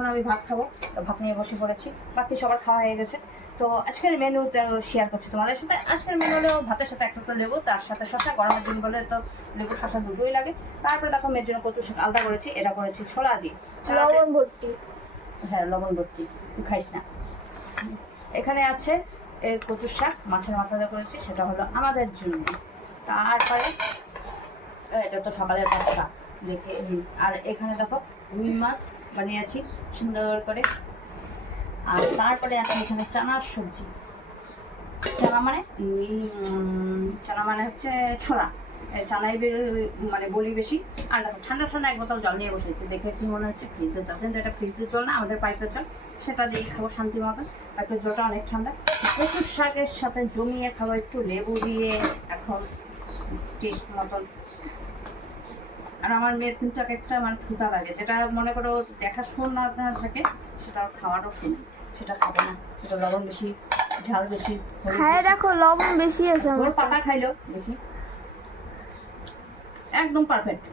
এখন আমি ভাত খাবো, তো ভাত নিয়ে বসে পড়েছি। বাকি সবার খাওয়া হয়ে গেছে। তো আজকের মেনু শেয়ার করছি তোমাদের সাথে। আজকের মেনু হলো ভাতের সাথে একটা লেবু, তার সাথে শসা। গরমের দিন বলে তো লেবু শসা দুটোই লাগে। তারপরে দেখো মেয়ের জন্য কচু শাক আলাদা করেছি, এটা করেছি ছোলা দিয়ে, লবণ ভর্তি। হ্যাঁ লবণ ভর্তি, তুই খাইস না। এখানে আছে এই কচুর শাক মাছের মাথা দিয়ে করেছি, সেটা হলো আমাদের জন্য। তারপরে এটা তো সকালের পাস্তা দেখে। আর এখানে দেখো রুই মাছ বানিয়েছি সুন্দর করে। আর তারপরে আছে এখানে চানার সবজি। চানা মানে হচ্ছে ছোলা, চানাই মানে বলি বেশি। আর দেখো ঠান্ডা ঠান্ডা এক বোতল জল নিয়ে বসেছি, দেখে কি মনে হচ্ছে ফ্রিজের জল, কিন্তু এটা ফ্রিজের জল না, আমাদের পাইপের জল। সেটা দিয়ে খাবো শান্তি মতো। পাইপের জলটা অনেক ঠান্ডা। কচুর শাকের সাথে জমিয়ে খাবো একটু লেবু দিয়ে, এখন টেস্ট মতন। আর আমার মেয়ের কিন্তু এক একটা মানে ফুটা লাগে, যেটা মনে করো দেখা শোনা থাকে সেটা খাওয়াটাও শুনি, সেটা খাবো না। সেটা লবণ বেশি, ঝাল বেশি। খায় দেখো লবণ বেশি আছে। পাতা খাইলো দেখি, একদম পারফেক্ট।